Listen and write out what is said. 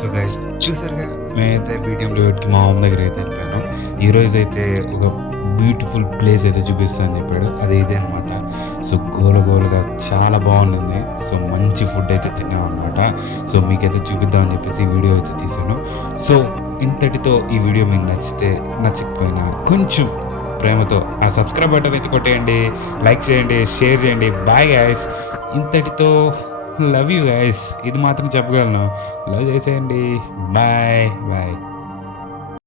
So guys చూసారుగా, మేమైతే బీటీఎంలో మా మామ దగ్గర అయితే వెళ్ళిపోయాను. ఈరోజు అయితే ఒక బ్యూటిఫుల్ ప్లేస్ అయితే చూపిస్తానని చెప్పాడు, అది ఇదే అనమాట. సో గోలగోలుగా చాలా బాగుండింది. సో మంచి ఫుడ్ అయితే తిన్నాం అనమాట. సో మీకైతే చూపిద్దామని చెప్పేసి వీడియో అయితే తీశాను. సో ఇంతటితో ఈ వీడియో మీకు నచ్చకపోయినా కొంచెం ప్రేమతో ఆ సబ్స్క్రైబ్ బటన్ అయితే కొట్టేయండి, లైక్ చేయండి, షేర్ చేయండి. Bye guys. ఇంతటితో లవ్ యూ గైస్, ఇది మాత్రం చెప్పగలను. లవ్ చేసేయండి. Bye bye.